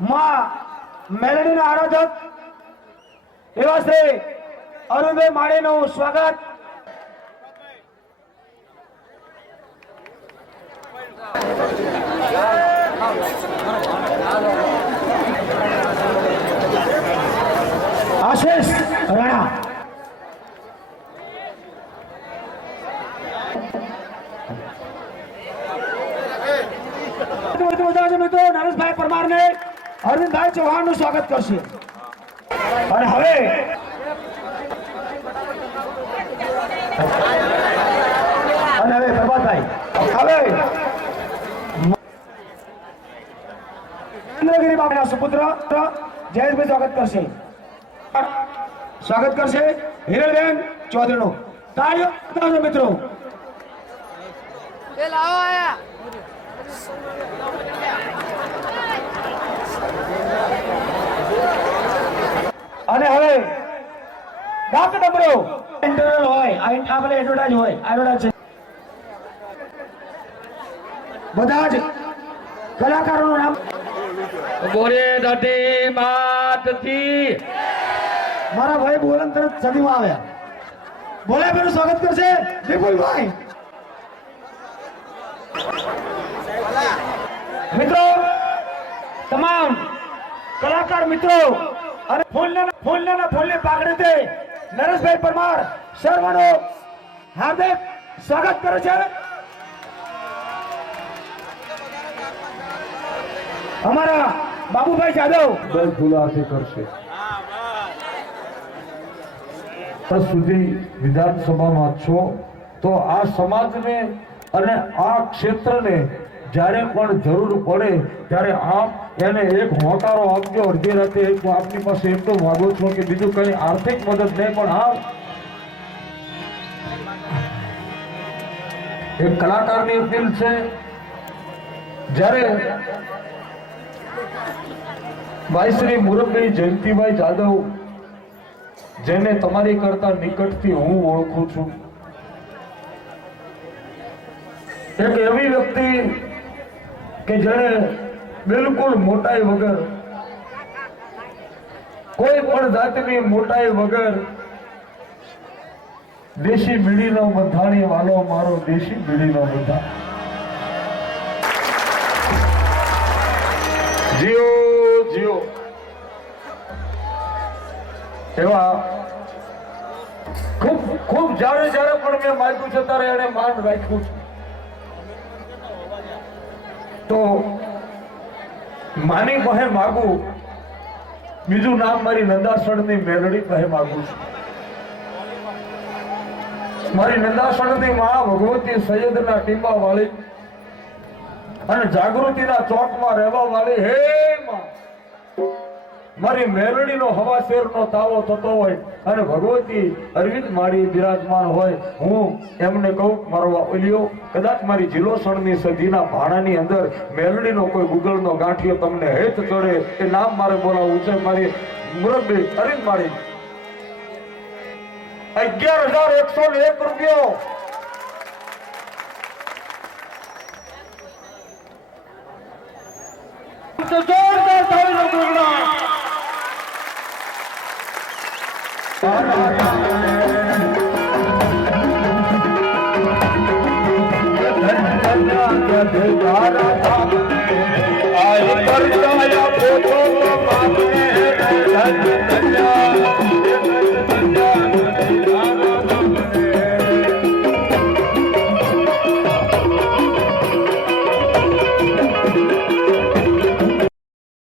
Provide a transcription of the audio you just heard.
માં મેલડીના આરાધક એવા શ્રી અરુણભાઈ માળીનું સ્વાગત. આશીષ રાણા મિત્રો નરેશભાઈ પરમાર ને અરવિંદભાઈ ચૌહાણ નું સ્વાગત કરશે. અને હવે પ્રભાતભાઈ હવે ચંદ્રગીરી બાબાના સુપુત્ર જયેશભાઈ સ્વાગત કરશે હિરલબેન ચૌધરીનું. તાળીઓ મિત્રો. અને હવે ડોક્ટર ડબરો ઇન્ટરનલ હોય આપણે એડવર્ટાઇઝ હોય એડવર્ટાઇઝ બધા જ કલાકારોનું નામ બોરે દટી માતથી મારા ભાઈ બોલન તરત સદીમાં આવ્યા. બોલાભાઈનું સ્વાગત કરશે વિપુલભાઈ. મિત્રો તમામ કલાકાર મિત્રો અને ફૂલને પાઘડીથી નરેશભાઈ પરમાર સર્વનું હાર્દિક સ્વાગત કરે છે. અમારા બાબુભાઈ જાદવ ફૂલાથી કરશે સુધી વિધાનસભામાં છો તો આ સમાજને અને આ ક્ષેત્રને જ્યારે પણ જરૂર પડે ત્યારે આપ એને એક હોકારો આપજો. અડધી રાતે આપની પાસે એટલું માંગુ છું કે બીજું કઈ આર્થિક મદદ નહીં, પણ આપ એક કલાકારની અપીલ છે. જ્યારે ભાઈ શ્રી મુરબ્બી જયંતિભાઈ જાદવ, જેને તમારી કરતા નિકટથી હું ઓળખું છું, એક એવી વ્યક્તિ કે જેને બિલકુલ મોટાઈ વગર, કોઈ પણ જાતની મોટાઈ વગર દેશી બીડીનો બંધાણી વાલો મારો દેશી બીડીનો બંધા જીઓ જીઓ એવા ખૂબ જ્યારે પણ મેં માગ્યું છે ત્યારે એને માન રાખ્યું છે. તો માની પહે માગું, બીજું નામ મારી નંદાસણની મેલડી પહે માગું છું. મારી નંદાસણની મા ભગવતી સૈયદના ટીંબા વાળી અને જાગૃતિના ચોકમાં રહેવા વાળી, હે માં મારી મેલડીનો હવા શેરનો તાવો થતો હોય અને ભગવતી અરવિંદ માળી બિરાજમાન હોય, હું એમને કહું મારો ઓલિયો કદાચ મારી જિલોસણની સદીના ભાણાની અંદર મેલડીનો કોઈ ગુગલનો ગાંઠિયો તમને હેત ચડે એ નામ મારે બોલાવવું છે. મારી મુરબ્બી અરવિંદ માળી 11,101 રૂપિયો. જોરદાર તાળીનો ગગડા.